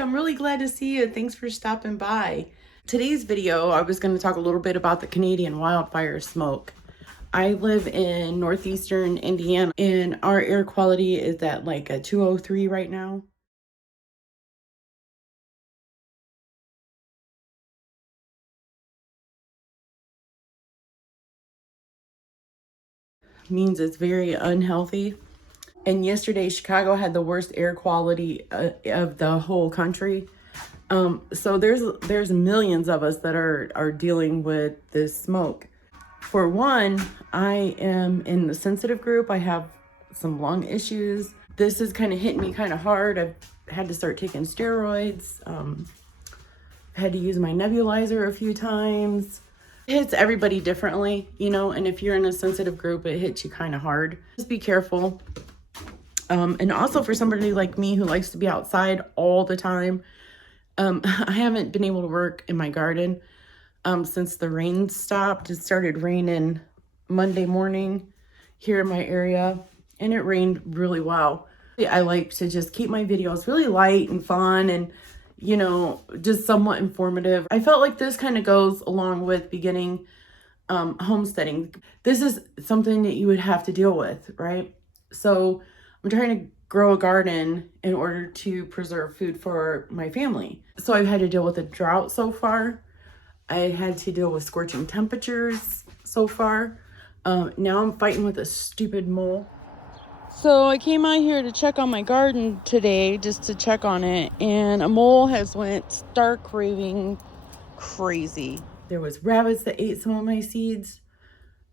I'm really glad to see you. Thanks for stopping by. Today's video, I was going to talk a little bit about the Canadian wildfire smoke. I live in northeastern Indiana and our air quality is at like a 203 right now. Means it's very unhealthy. And yesterday, Chicago had the worst air quality of the whole country. So there's millions of us that are dealing with this smoke. For one, I am in the sensitive group. I have some lung issues. This is kind of hitting me kind of hard. I've had to start taking steroids. Had to use my nebulizer a few times. It hits everybody differently, and if you're in a sensitive group, it hits you kind of hard. Just be careful. And also for somebody like me who likes to be outside all the time, I haven't been able to work in my garden since the rain stopped. It started raining Monday morning here in my area, and it rained really well. I like to just keep my videos really light and fun and, just somewhat informative. I felt like this kind of goes along with beginning homesteading. This is something that you would have to deal with, right? So I'm trying to grow a garden in order to preserve food for my family. So I've had to deal with a drought so far. I had to deal with scorching temperatures so far. Now I'm fighting with a stupid mole. So I came out here to check on my garden today, just to check on it, and a mole has went stark raving crazy. There was rabbits that ate some of my seeds.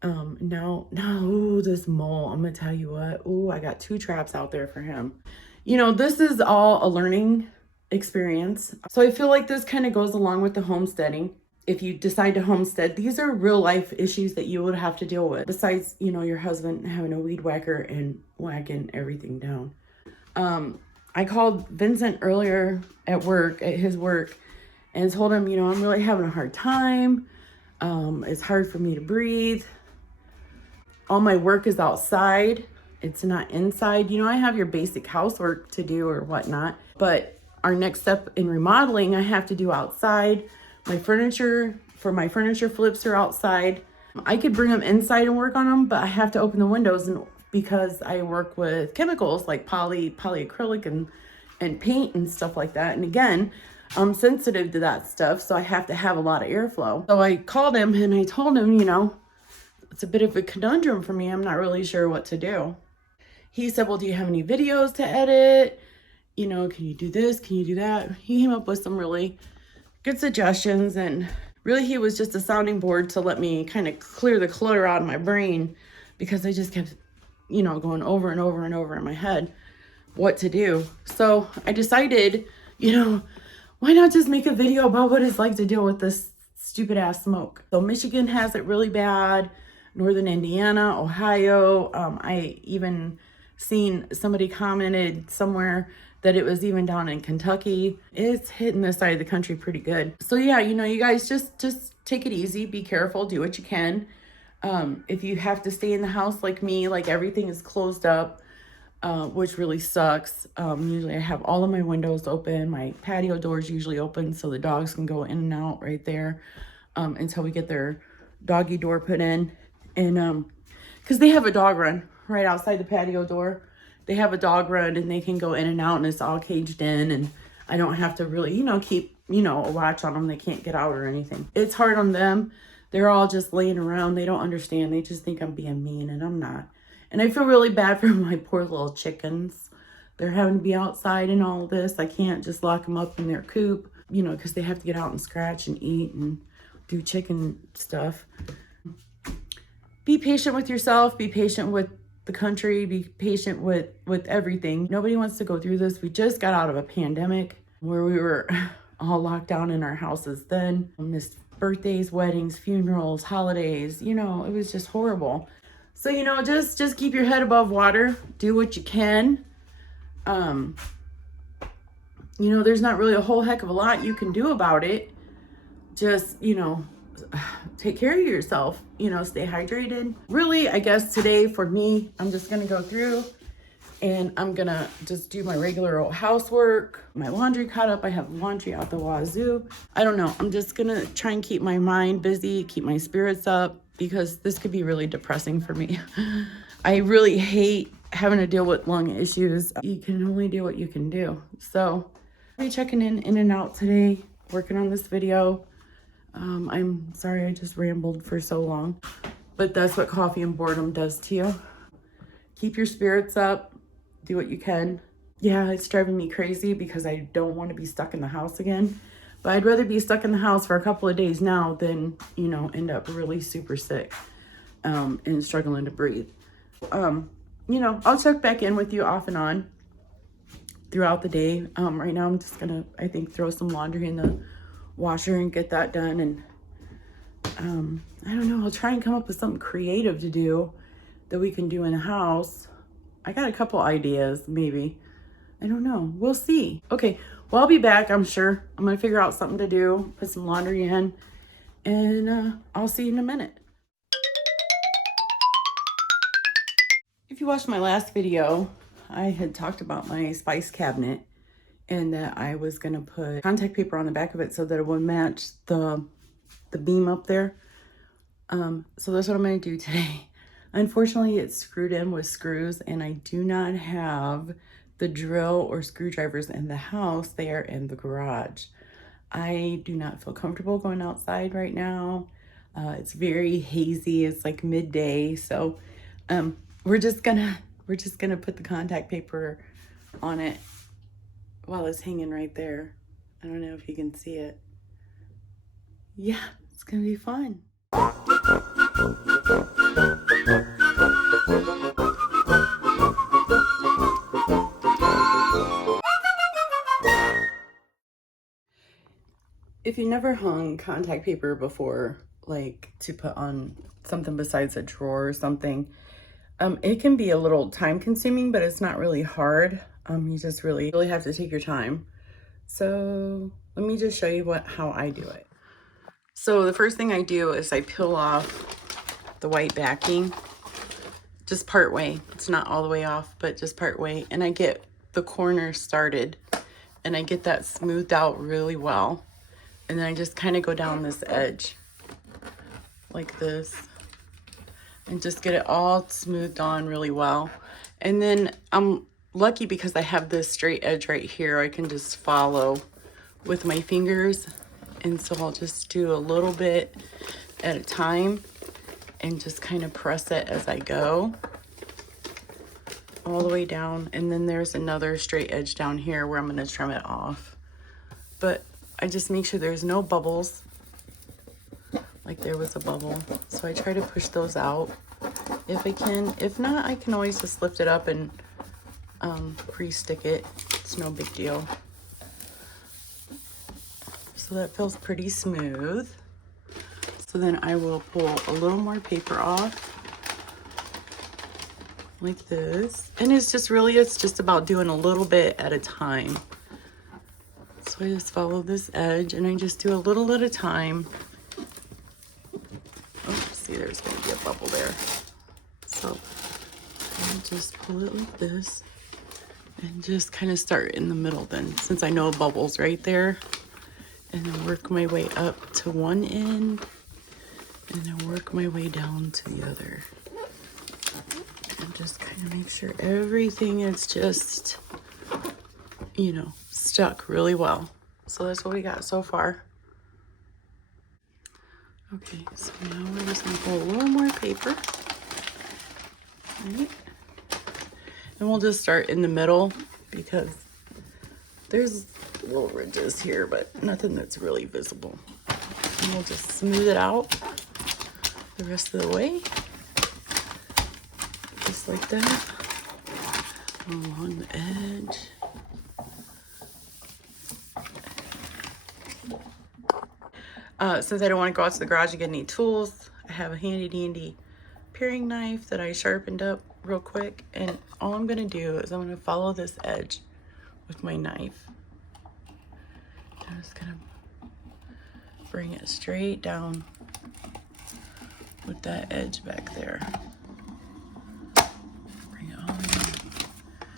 Now, this mole, I'm gonna tell you what, I got 2 traps out there for him. This is all a learning experience. So I feel like this kind of goes along with the homesteading. If you decide to homestead, these are real life issues that you would have to deal with. Besides, your husband having a weed whacker and whacking everything down. I called Vincent earlier at his work, and told him, I'm really having a hard time. It's hard for me to breathe. All my work is outside. It's not inside. I have your basic housework to do or whatnot, but our next step in remodeling, I have to do outside. My furniture flips are outside. I could bring them inside and work on them, but I have to open the windows, and because I work with chemicals like polyacrylic and paint and stuff like that. And again, I'm sensitive to that stuff, so I have to have a lot of airflow. So I called him and I told him, it's a bit of a conundrum for me. I'm not really sure what to do. He said, well, do you have any videos to edit? Can you do this? Can you do that? He came up with some really good suggestions, and really he was just a sounding board to let me kind of clear the clutter out of my brain, because I just kept, going over and over and over in my head what to do. So I decided, why not just make a video about what it's like to deal with this stupid ass smoke? So Michigan has it really bad, Northern Indiana, Ohio. I even seen somebody commented somewhere that it was even down in Kentucky. It's hitting this side of the country pretty good. So yeah, you guys just take it easy, be careful, do what you can. If you have to stay in the house like me, like everything is closed up, which really sucks. Usually I have all of my windows open, my patio doors usually open so the dogs can go in and out right there until we get their doggy door put in. And because they have a dog run right outside the patio door. They have a dog run and they can go in and out, and it's all caged in, and I don't have to really, keep, a watch on them. They can't get out or anything. It's hard on them. They're all just laying around. They don't understand. They just think I'm being mean, and I'm not. And I feel really bad for my poor little chickens. They're having to be outside and all of this. I can't just lock them up in their coop, because they have to get out and scratch and eat and do chicken stuff. Be patient with yourself. Be patient with the country. Be patient with everything. Nobody wants to go through this. We just got out of a pandemic where we were all locked down in our houses then. Missed birthdays, weddings, funerals, holidays. It was just horrible. So, just keep your head above water. Do what you can. There's not really a whole heck of a lot you can do about it. Just, take care of yourself, stay hydrated. Really, I guess today for me, I'm just going to go through And I'm gonna just do my regular old housework, my laundry caught up. I have laundry out the wazoo. I don't know. I'm just gonna try and keep my mind busy, keep my spirits up, because this could be really depressing for me. I really hate having to deal with lung issues. You can only do what you can do. So I'll be checking in and out today, working on this video. I'm sorry I just rambled for so long, but that's what coffee and boredom does to you. Keep your spirits up. Do what you can. Yeah, it's driving me crazy because I don't want to be stuck in the house again. But I'd rather be stuck in the house for a couple of days now than, you know, end up really super sick and struggling to breathe. You know, I'll check back in with you off and on throughout the day. Right now I'm just gonna, I think, throw some laundry in the washer and get that done. And I don't know, I'll try and come up with something creative to do that we can do in the house. I got a couple ideas, maybe. I don't know. We'll see. Okay, well, I'll be back, I'm sure. I'm going to figure out something to do, put some laundry in, and I'll see you in a minute. If you watched my last video, I had talked about my spice cabinet and that I was going to put contact paper on the back of it so that it would match the beam up there. So that's what I'm going to do today. Unfortunately, it's screwed in with screws and I do not have the drill or screwdrivers in the house. They are in the garage. I do not feel comfortable going outside right now. It's very hazy. It's like midday. So we're just gonna put the contact paper on it while it's hanging right there. I don't know if you can see it. Yeah, it's gonna be fun. If you never hung contact paper before, like to put on something besides a drawer or something, it can be a little time consuming, but it's not really hard. You just really have to take your time. So let me just show you how I do it. So the first thing I do is I peel off the white backing, just part way. It's not all the way off, but just part way. And I get the corner started and I get that smoothed out really well. And then I just kind of go down this edge like this and just get it all smoothed on really well. And then I'm lucky because I have this straight edge right here. I can just follow with my fingers. And so I'll just do a little bit at a time and just kind of press it as I go all the way down. And then there's another straight edge down here where I'm going to trim it off. But I just make sure there's no bubbles, like there was a bubble. So I try to push those out if I can. If not, I can always just lift it up and pre-stick it. It's no big deal. So that feels pretty smooth. So then I will pull a little more paper off like this. And it's just about doing a little bit at a time. So I just follow this edge and I just do a little at a time. Oh, see, there's going to be a bubble there. So I just pull it like this and just kind of start in the middle then, since I know a bubble's right there. And then work my way up to one end and then work my way down to the other. And just kind of make sure everything is just, you know, stuck really well. So that's what we got so far. Okay, so now we're just gonna pull a little more paper. Right? And we'll just start in the middle because there's little ridges here, but nothing that's really visible. And we'll just smooth it out the rest of the way. Just like that. Along the edge. Since I don't want to go out to the garage and get any tools, I have a handy dandy paring knife that I sharpened up real quick. And all I'm going to do is I'm going to follow this edge with my knife. I'm just going to bring it straight down with that edge back there. Bring it all the way down.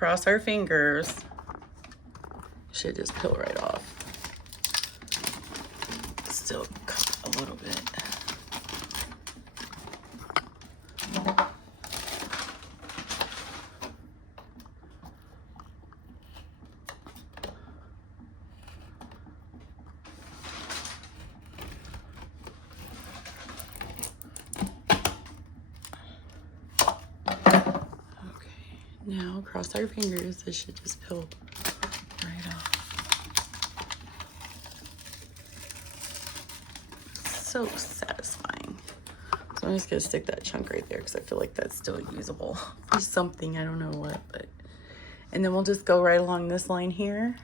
cross our fingers. Should just peel right off. Still cut a little bit. Now, cross our fingers, this should just peel right off. So satisfying. So I'm just gonna stick that chunk right there because I feel like that's still usable for something, I don't know what, but. And then we'll just go right along this line here.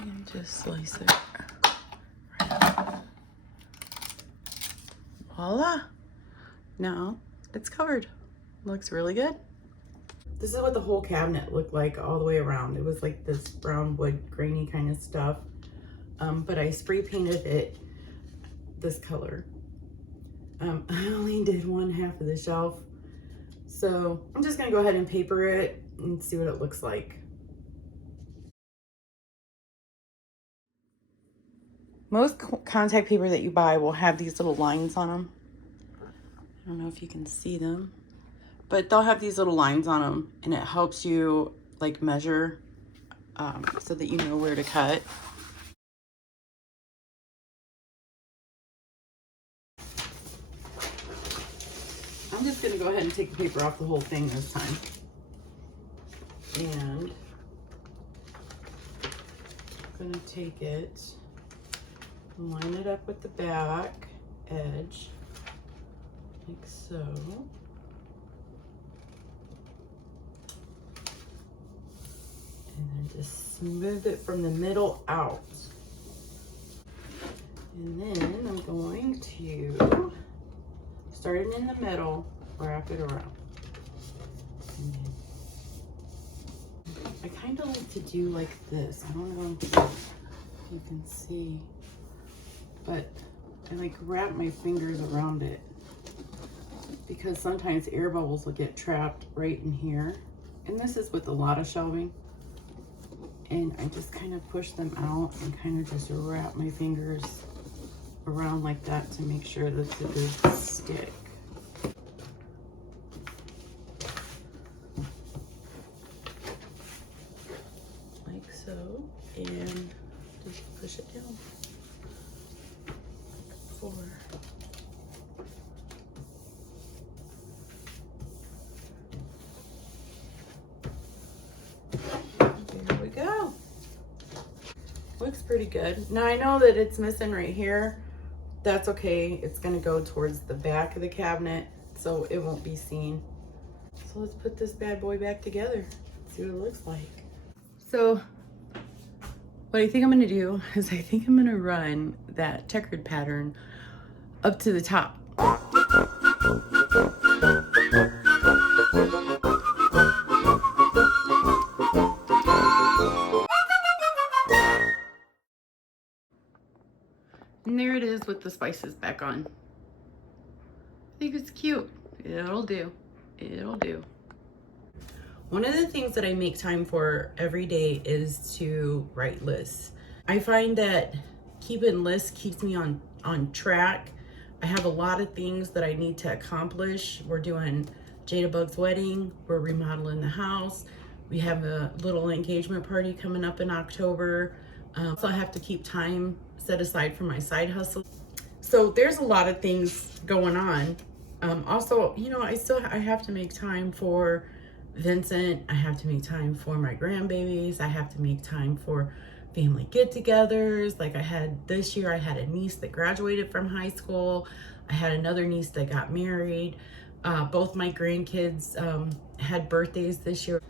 And just slice it right up. Voila. Now it's covered. Looks really good. This is what the whole cabinet looked like all the way around. It was like this brown wood grainy kind of stuff. But I spray painted it this color. I only did one half of the shelf. So I'm just gonna go ahead and paper it and see what it looks like. Most contact paper that you buy will have these little lines on them. I don't know if you can see them. But they'll have these little lines on them, and it helps you like measure so that you know where to cut. I'm just gonna go ahead and take the paper off the whole thing this time. And I'm gonna take it, line it up with the back edge, like so. And then just smooth it from the middle out. And then I'm going to start it in the middle, wrap it around. And then I kind of like to do like this. I don't know if you can see, but I like wrap my fingers around it because sometimes air bubbles will get trapped right in here. And this is with a lot of shelving. And I just kind of push them out and kind of just wrap my fingers around like that to make sure that the good stick. Like so, and just push it down. Like 4. There we go. Looks pretty good. Now I know that it's missing right here. That's okay. It's gonna go towards the back of the cabinet, so it won't be seen. So let's put this bad boy back together. See what it looks like. So what I think I'm gonna do is I think I'm gonna run that checkered pattern up to the top. And there it is with the spices back on. I think it's cute. It'll do. It'll do. One of the things that I make time for every day is to write lists. I find that keeping lists keeps me on track. I have a lot of things that I need to accomplish. We're doing Jadabug's wedding. We're remodeling the house. We have a little engagement party coming up in October. So I have to keep time set aside for my side hustle. So there's a lot of things going on. Also, you know, I have to make time for Vincent. I have to make time for my grandbabies. I have to make time for family get-togethers. Like I had this year, I had a niece that graduated from high school. I had another niece that got married. Both my grandkids had birthdays this year.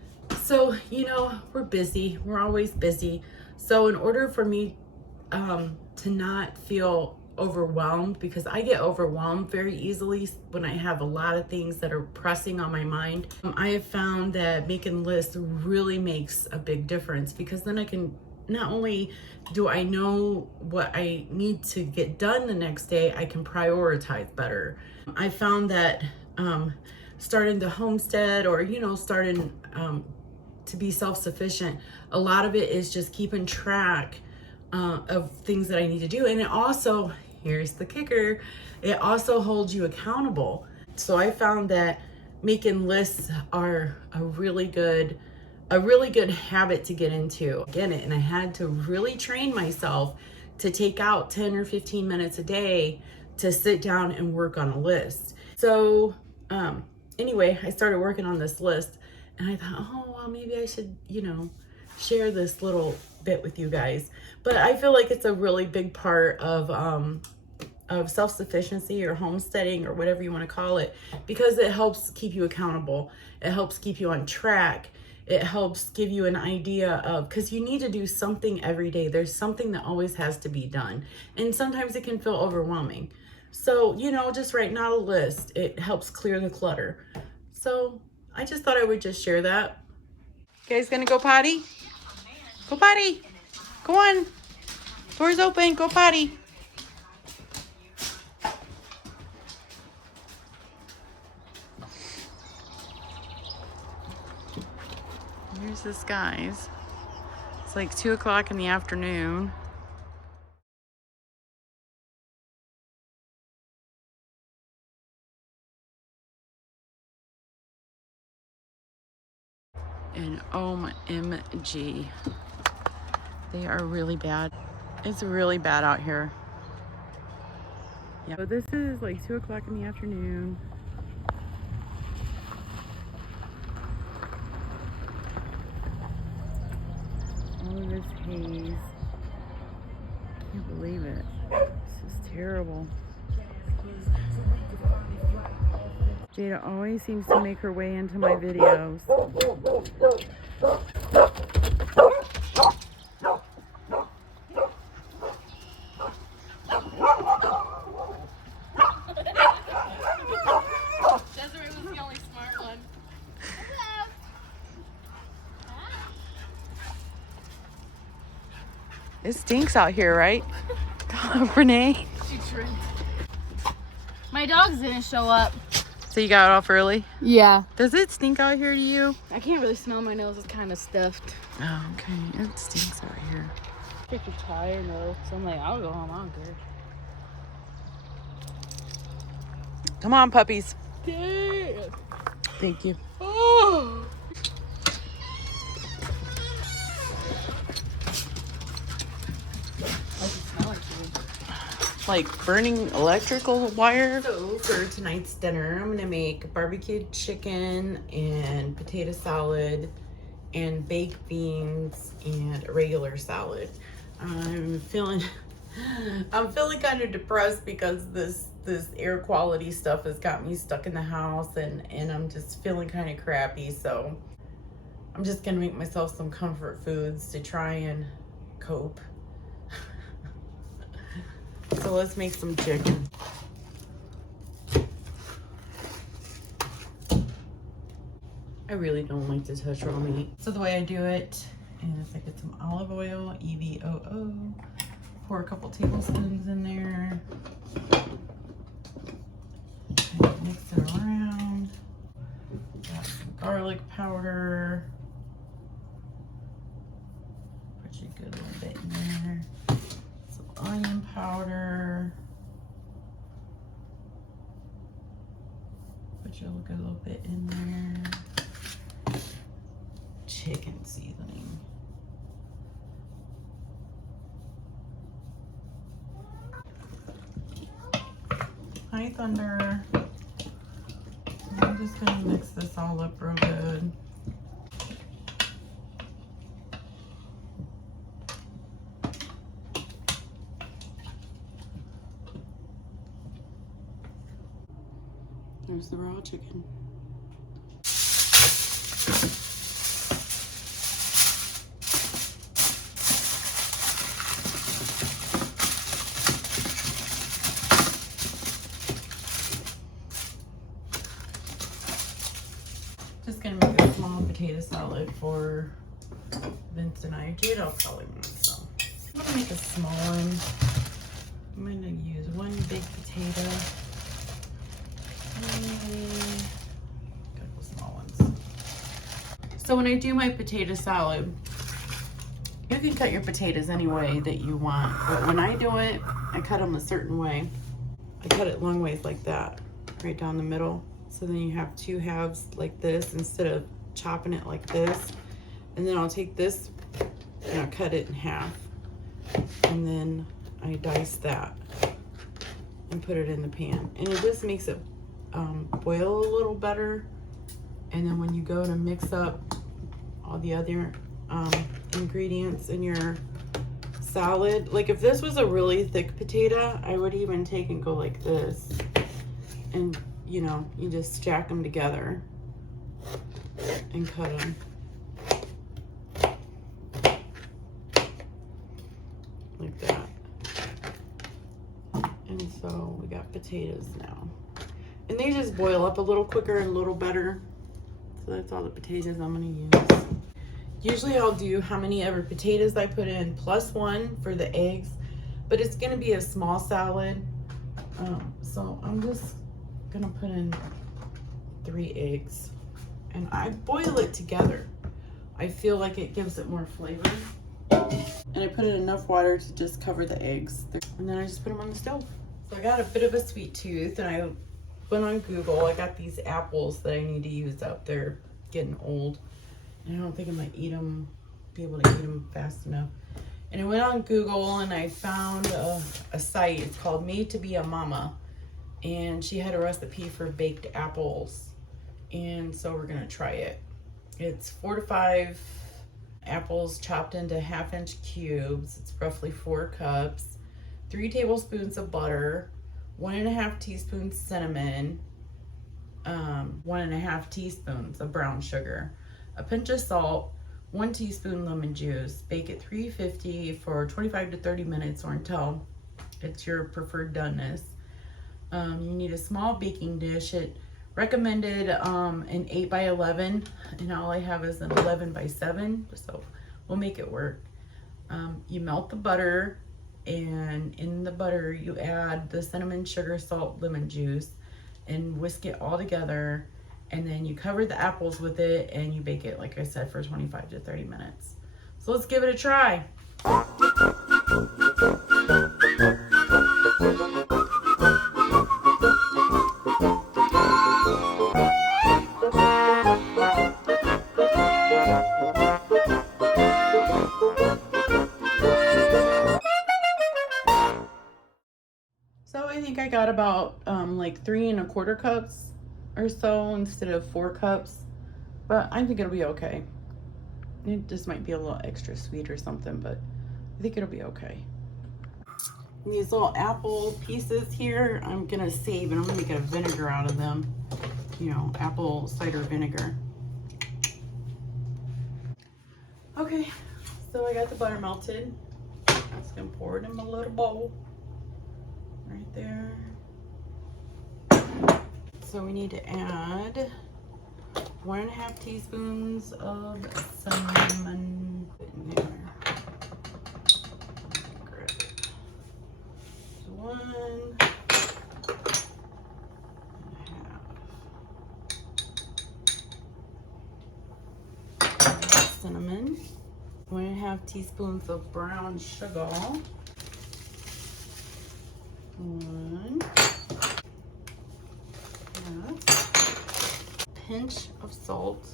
So, you know, we're busy. We're always busy. So in order for me to not feel overwhelmed, because I get overwhelmed very easily when I have a lot of things that are pressing on my mind, I have found that making lists really makes a big difference, because then I can, not only do I know what I need to get done the next day, I can prioritize better. I found that starting to homestead or, you know, starting to be self-sufficient, a lot of it is just keeping track of things that I need to do. And it also, here's the kicker, it also holds you accountable. So I found that making lists are a really good habit to get into. Get it. And I had to really train myself to take out 10 or 15 minutes a day to sit down and work on a list. So anyway, I started working on this list and I thought, oh, well, maybe I should, you know, share this little bit with you guys. But I feel like it's a really big part of self-sufficiency or homesteading or whatever you want to call it, because it helps keep you accountable. It helps keep you on track. It helps give you an idea of, because you need to do something every day. There's something that always has to be done. And sometimes it can feel overwhelming. So, you know, just writing out a list, it helps clear the clutter. So I just thought I would just share that. You guys gonna go potty? Go potty. Go on. Door's open. Go potty. Here's this, guys. It's like 2 o'clock in the afternoon. And OMG, they are really bad. It's really bad out here. Yeah. So this is like 2 o'clock in the afternoon. All of this haze. Can't believe it. It's just terrible. Jada always seems to make her way into my videos. Desiree was the only smart one. Hello. It stinks out here, right? Renee? She tripped. My dogs didn't show up. So you got off early? Yeah. Does it stink out here to you? I can't really smell, my nose is kind of stuffed. Oh, okay. It stinks out here. I'm tired though, so I'm like, I'll go home, I don't care. Come on, puppies. Damn. Thank you. Oh. Like burning electrical wire. So for tonight's dinner, I'm gonna make barbecued chicken and potato salad and baked beans and a regular salad. I'm feeling kind of depressed because this air quality stuff has got me stuck in the house and I'm just feeling kind of crappy. So I'm just gonna make myself some comfort foods to try and cope. So let's make some chicken. I really don't like to touch raw meat. So the way I do it is I get some olive oil, EVOO, pour a couple tablespoons in there, mix it around, got some garlic powder, put a good little bit in there. Onion powder. Put a good little bit in there. Chicken seasoning. Hi, Thunder. I'm just gonna mix this all up real good. There's the raw chicken. Just gonna make a small potato salad for Vince and I. Jade, I'll probably want some. I'm gonna make a small one. I'm gonna use one big potato. So when I do my potato salad, you can cut your potatoes any way that you want. But when I do it, I cut them a certain way. I cut it long ways like that, right down the middle. So then you have two halves like this instead of chopping it like this. And then I'll take this and I'll cut it in half. And then I dice that and put it in the pan. And it just makes it boil a little better. And then when you go to mix up all the other ingredients in your salad, like if this was a really thick potato, I would even take and go like this. And you know, you just stack them together and cut them. Like that. And so we got potatoes now. And they just boil up a little quicker and a little better. So that's all the potatoes I'm gonna use. Usually I'll do how many ever potatoes I put in plus one for the eggs, but it's gonna be a small salad. So I'm just gonna put in 3 eggs and I boil it together. I feel like it gives it more flavor. And I put in enough water to just cover the eggs. And then I just put them on the stove. So I got a bit of a sweet tooth and I went on Google. I got these apples that I need to use out there, getting old. And I don't think I might be able to eat them fast enough. And I went on Google and I found a site. It's called Made to Be a Mama. And she had a recipe for baked apples. And so we're gonna try it. It's 4 to 5 apples chopped into 1/2-inch cubes. It's roughly 4 cups. 3 tablespoons of butter. 1.5 teaspoons cinnamon. 1.5 teaspoons of brown sugar. A pinch of salt. 1 teaspoon lemon juice. Bake at 350 for 25 to 30 minutes or until it's your preferred doneness. You need a small baking dish. It recommended an 8 by 11, and all I have is an 11 by 7, so we'll make it work. You melt the butter, and in the butter you add the cinnamon, sugar, salt, lemon juice, and whisk it all together. And then you cover the apples with it and you bake it, like I said, for 25 to 30 minutes. So let's give it a try. So I think I got about like 3 1/4 cups or so instead of 4 cups, but I think it'll be okay. It just might be a little extra sweet or something, but I think it'll be okay. These little apple pieces here, I'm gonna save and I'm gonna make a vinegar out of them. You know, apple cider vinegar. Okay, so I got the butter melted. I'm just gonna pour it in my little bowl. Right there. So we need to add 1.5 teaspoons of cinnamon in there. Grab it. So 1.5 cinnamon, 1.5 teaspoons of brown sugar. 1 pinch of salt,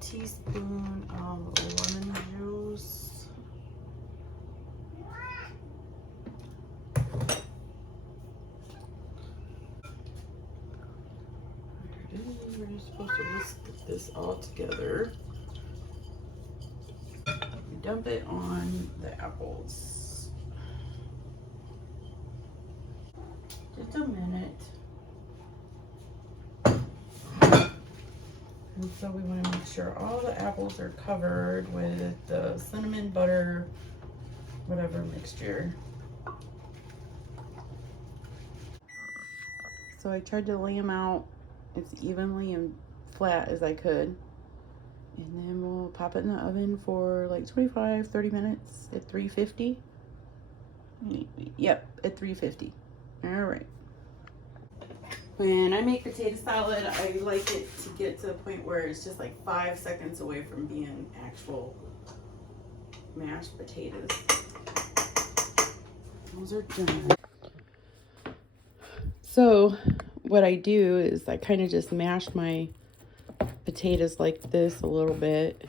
teaspoon of lemon juice, we're just supposed to whisk this all together. Dump it on the apples. Just a minute. And so we want to make sure all the apples are covered with the cinnamon, butter, whatever mixture. So I tried to lay them out as evenly and flat as I could. And then we'll pop it in the oven for like 25-30 minutes at 350. Yep, at 350. All right. When I make potato salad, I like it to get to a point where it's just like 5 seconds away from being actual mashed potatoes. Those are done. So what I do is I kind of just mash my potatoes like this a little bit.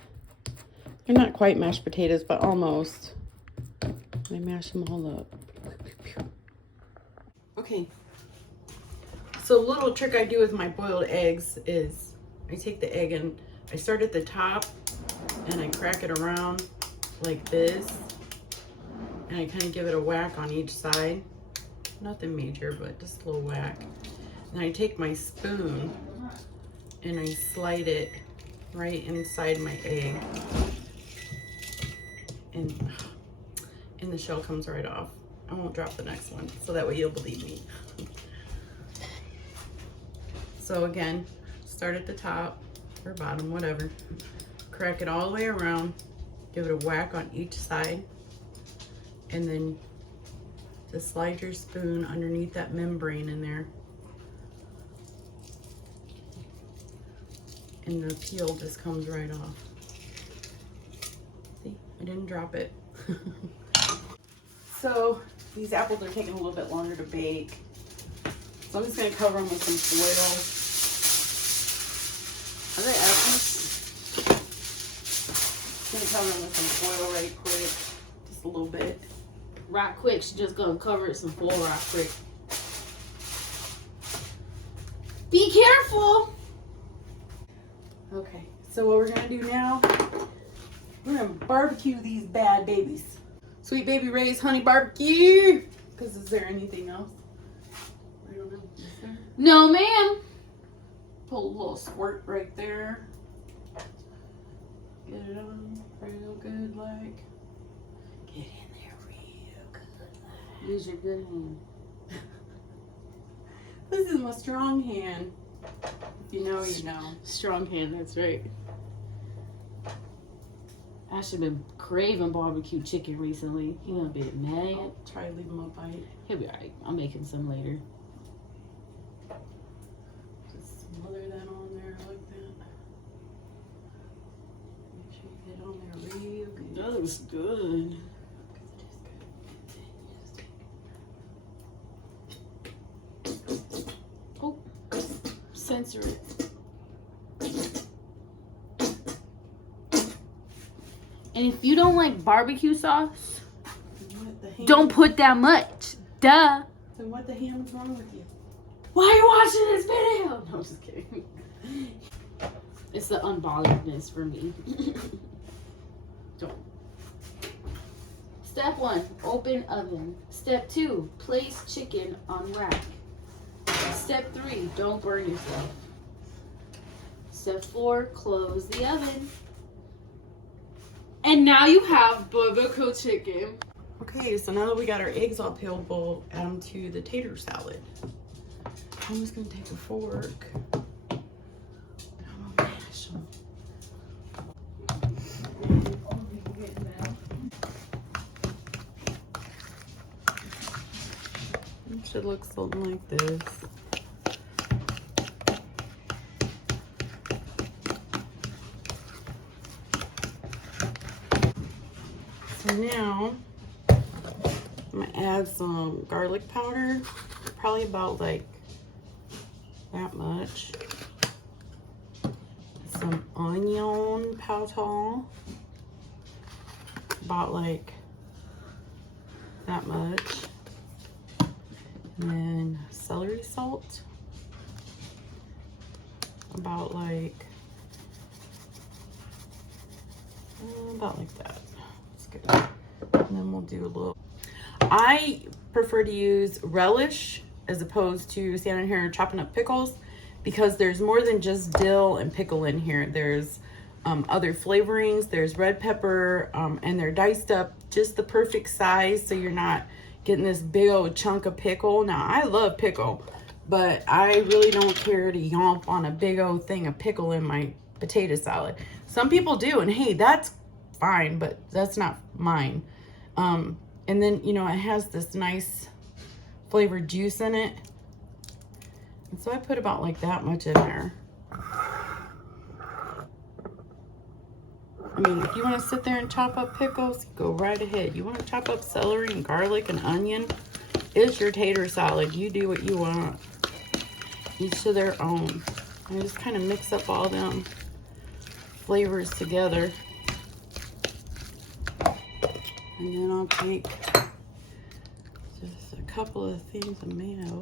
They're not quite mashed potatoes, but almost. I mash them all up. Okay. So a little trick I do with my boiled eggs is I take the egg and I start at the top and I crack it around like this. And I kind of give it a whack on each side. Nothing major, but just a little whack. And I take my spoon and I slide it right inside my egg. And the shell comes right off. I won't drop the next one, so that way you'll believe me. So again, start at the top or bottom, whatever. Crack it all the way around, give it a whack on each side, and then just slide your spoon underneath that membrane in there. And the peel just comes right off. See, I didn't drop it. So these apples are taking a little bit longer to bake. So I'm just gonna cover them with some foil. Are they apples? Just gonna cover them with some foil right quick, just a little bit. Right quick, she's just gonna cover it some foil right quick. Be careful! Okay, so what we're gonna do now, we're gonna barbecue these bad babies. Sweet Baby Ray's honey barbecue. Because is there anything else? I don't know. Is there? No, ma'am. Put a little squirt right there. Get it on real good, like. Get in there real good, like. Use your good hand. This is my strong hand. If you know, you know. Strong hand, that's right. Ash has been craving barbecue chicken recently. He gonna be mad. I'll try to leave him a bite. He'll be alright. I'm making some later. Just smother that on there like that. Make sure you get on there real good. That looks good. Oh, censor it. And if you don't like barbecue sauce, don't put that much. Duh. So what the hell is wrong with you? Why are you watching this video? No, I'm just kidding. It's the unbotheredness for me. Don't. Step 1, open oven. Step 2, place chicken on rack. Step 3, don't burn yourself. Step 4, close the oven. And now you have barbecue chicken. Okay, so now that we got our eggs all peeled, we'll add them to the tater salad. I'm just gonna take a fork and I'm gonna mash them. It should look something like this. So now I'm gonna add some garlic powder, probably about like that much. Some onion powder, about like that much. And then celery salt, about like that. That's good. And then we'll do a little. I prefer to use relish as opposed to standing here and chopping up pickles, because there's more than just dill and pickle in here. There's other flavorings. There's red pepper, and they're diced up just the perfect size, so you're not getting this big old chunk of pickle. Now, I love pickle, but I really don't care to yomp on a big old thing of pickle in my potato salad. Some people do, and hey, that's fine, but that's not mine. And then, you know, it has this nice flavored juice in it. And so I put about like that much in there. I mean, if you want to sit there and chop up pickles, go right ahead. You want to chop up celery and garlic and onion, it's your tater salad. You do what you want. Each to their own. I just kind of mix up all them flavors together. And then I'll take just a couple of things of mayo.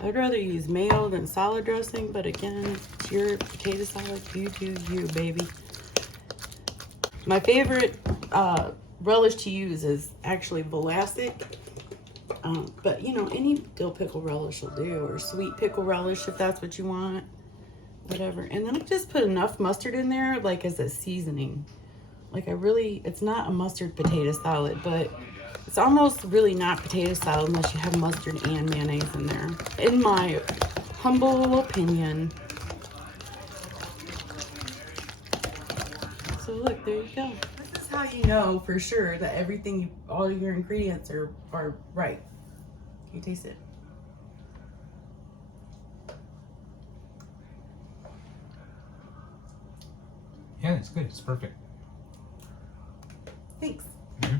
I'd rather use mayo than salad dressing, but again, it's your potato salad. You do you, baby. My favorite relish to use is actually Vlasic. But you know, any dill pickle relish will do, or sweet pickle relish if that's what you want, whatever. And then I just put enough mustard in there, like as a seasoning. Like it's not a mustard potato salad, but it's almost really not potato salad unless you have mustard and mayonnaise in there, in my humble opinion. So look, there you go. This is how you know for sure that everything, all your ingredients are right. Can you taste it? Yeah, it's good. It's perfect. Thanks. Mm-hmm.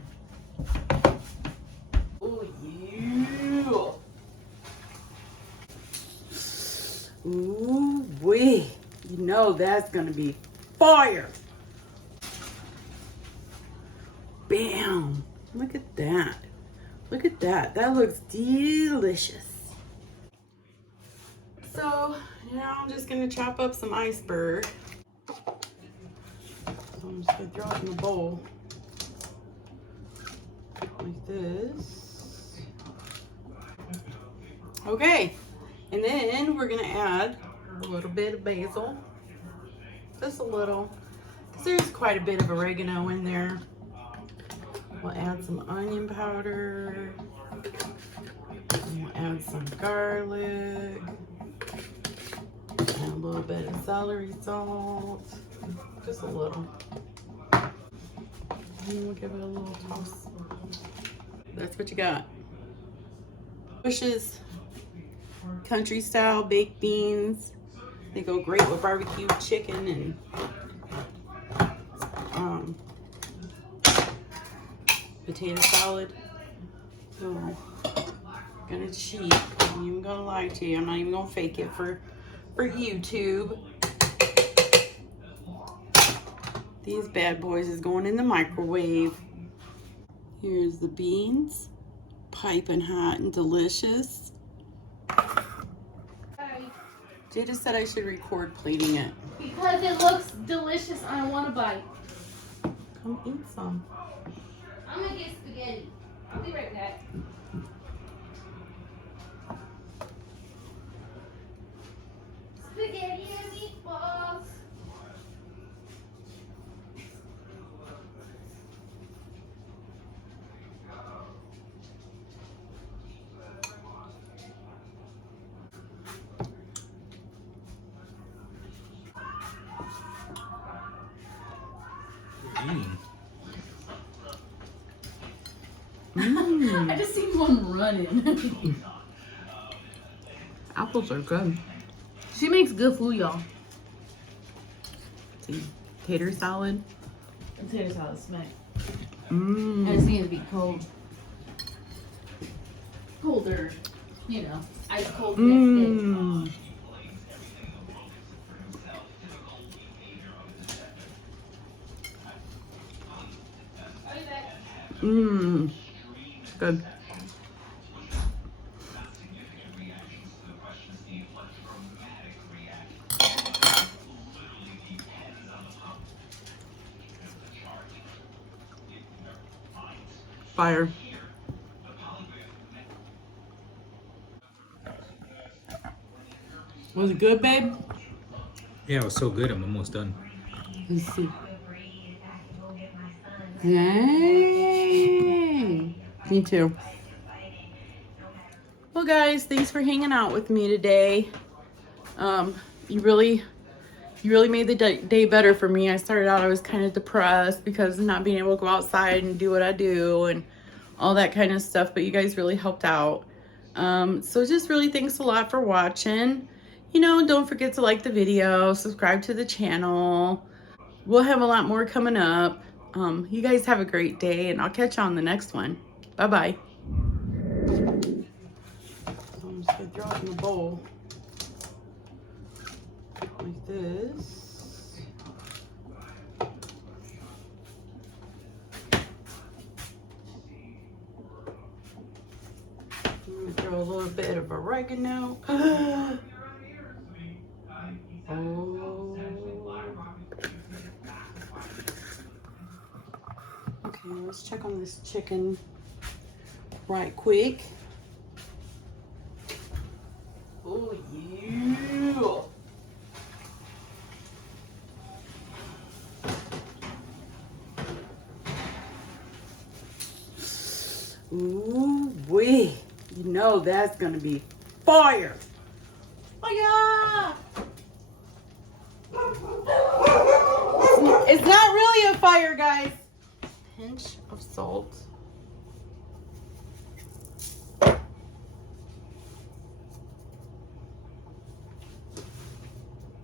Oh, yeah. Ooh, wee. You know that's gonna be fire. Bam. Look at that. Look at that. That looks delicious. So now I'm just gonna chop up some iceberg. So I'm just gonna throw it in the bowl like this. Okay, and then we're gonna add a little bit of basil, just a little, because there's quite a bit of oregano in there. We'll add some onion powder, and we'll add some garlic, and a little bit of celery salt, just a little. And we'll give it a little toss. That's what you got. Bushes, country style baked beans. They go great with barbecue chicken and potato salad. So, gonna cheat. I'm even gonna lie to you. I'm not even gonna fake it for YouTube. These bad boys is going in the microwave. Here's the beans, piping hot and delicious. Jada said I should record plating it. Because it looks delicious and I want to bite. Come eat some. I'm gonna get spaghetti. I'll be right back. Spaghetti and meatballs. I just seen one running. Apples are good. She makes good food, y'all. See, tater salad. Potato salad smack. Mmm. I just need it to be cold. Colder. You know, ice cold next day. Mmm. Mmm. Good. Fire. Was it good, babe? Yeah, it was so good. I'm almost done. Let's see. Yay! Me too. Well, guys, thanks for hanging out with me today. You really made the day better for me. I started out, I was kind of depressed because of not being able to go outside and do what I do and all that kind of stuff, but you guys really helped out. So just really thanks a lot for watching. You know, don't forget to like the video, subscribe to the channel. We'll have a lot more coming up. You guys have a great day, and I'll catch you on the next one. Bye-bye. I'm just gonna throw it in the bowl like this. I'm gonna throw a little bit of oregano. Oh. Okay, let's check on this chicken right quick. Oh yeah. Ooh wee. You know that's gonna be fire. Fire! It's not really a fire, guys. Pinch of salt.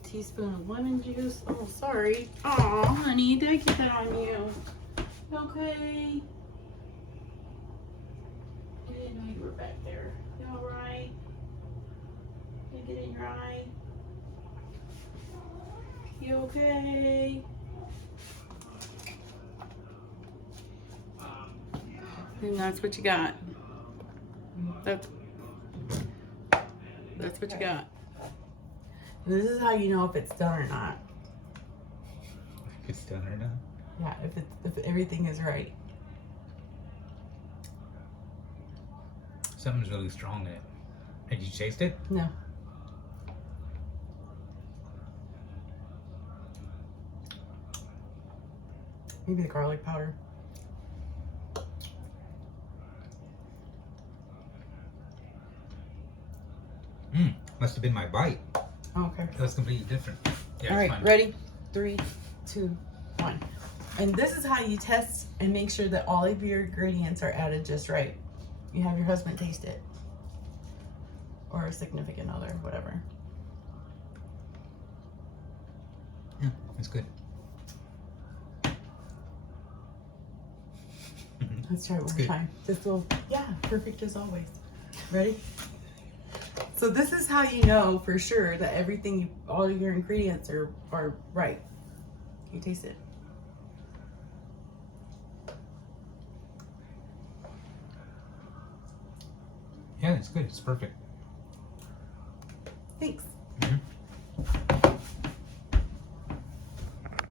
Teaspoon of lemon juice. Oh, sorry. Oh, honey, did I get that on you? Okay. I didn't know you were back there. You all right? Can I get in your eye? You okay? And that's what you got. That's what you got. This is how you know if it's done or not. If it's done or not. Yeah, if everything is right. Something's really strong in it. Did you taste it? No. Maybe the garlic powder. Must have been my bite. Oh, okay. That was completely different. Yeah, All it's right, fine. ready? 3, 2, 1. And this is how you test and make sure that all of your ingredients are added just right. You have your husband taste it. Or a significant other, whatever. Yeah, it's good. Let's try it one more good. time. This will, yeah, perfect as always. Ready? So this is how you know for sure that everything, all of your ingredients are right. Can you taste it? Yeah, it's good. It's perfect. Thanks. Mm-hmm.